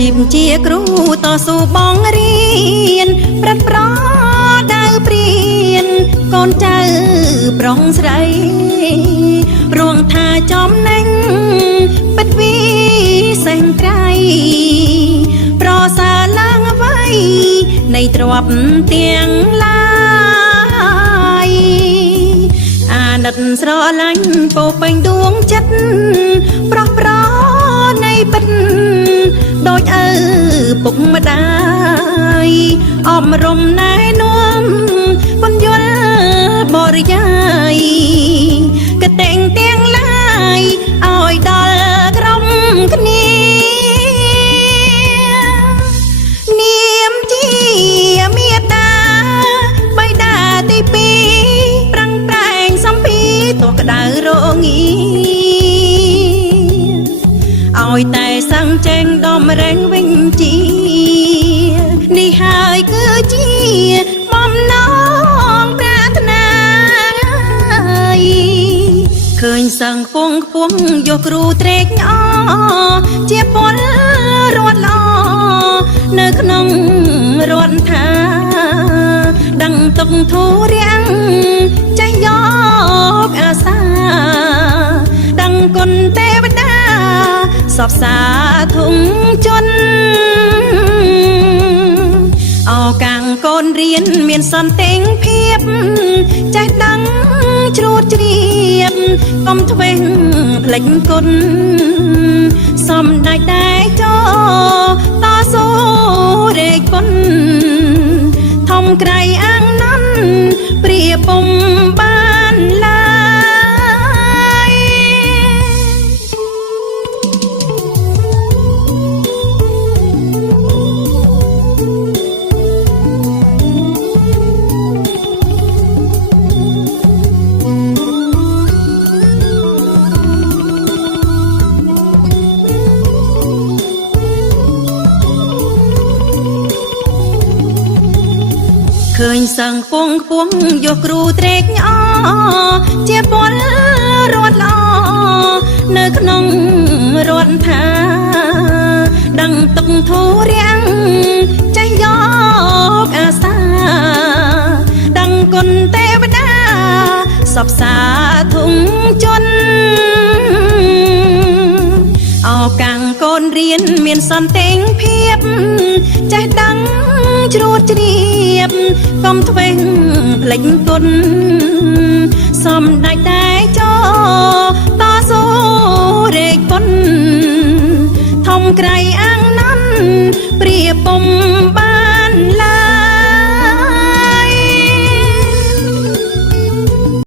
ជីបជាគ្រូតស៊ូបងរៀនប្រត់ប្រដៅព្រៀនកូនចៅប្រុងស្រីរួងថាចំណេញពិតវិសេងក្រៃប្រសើរឡើងអ្វីនៃទ្រព្យទាំងឡាយអាណិតស្រឡាញ់ពោពេញដួងចិត្តប្រោះប្រនៃពិតដូចឪពុកម្ដាយអមរំណែនាំបញ្យលបរិយាយកតែងទាំងឡាយឲ្យដល់ក្រុមគ្នានាមជាមេតាបៃតាទីពីរប្រឹងប្រែងសំពីទោះក្តៅរងាឲ្យតែសឹងចេញដំរែងវិញជានេះហើយគឺជាបំណងប្រាថ្នាឃើញសឹងខ្ពងខ្ពស់យកគ្រូត្រេកអរជាពលរដ្ឋល្អនៅក្នុងរដ្ឋថាដឹងទុកធូររាំងចេះយកអាសាដឹងគុណទេវតាសពសាធុងជន់អកាំងកូនរៀនមានសន្តិភាពចេះដឹងជ្រួតជ្រាបកុំធ្វេសភ្លេចគុណសំដេចតែចោតស៊ូរែកគុណធំក្រៃអាំងណាន់ព្រាពុំបានឡើយឃើញសឹងខ្ពងខ្ពស់យកគ្រូត្រេកអរជាពលរដ្ឋល្អនៅក្នុងរដ្ឋថាដឹងទុកធូររាំងចេះយកអាសាដឹងគុណទេវតាសពសាធុងជន់អកាំងកូនរៀនមានសន្តិភាពចេះដឹងជ្រួតជ្រាបកុំធ្វេសភ្លេចគុណសំដេចតែចោតស៊ូរែកគុណធំក្រៃអាំងណាន់ព្រា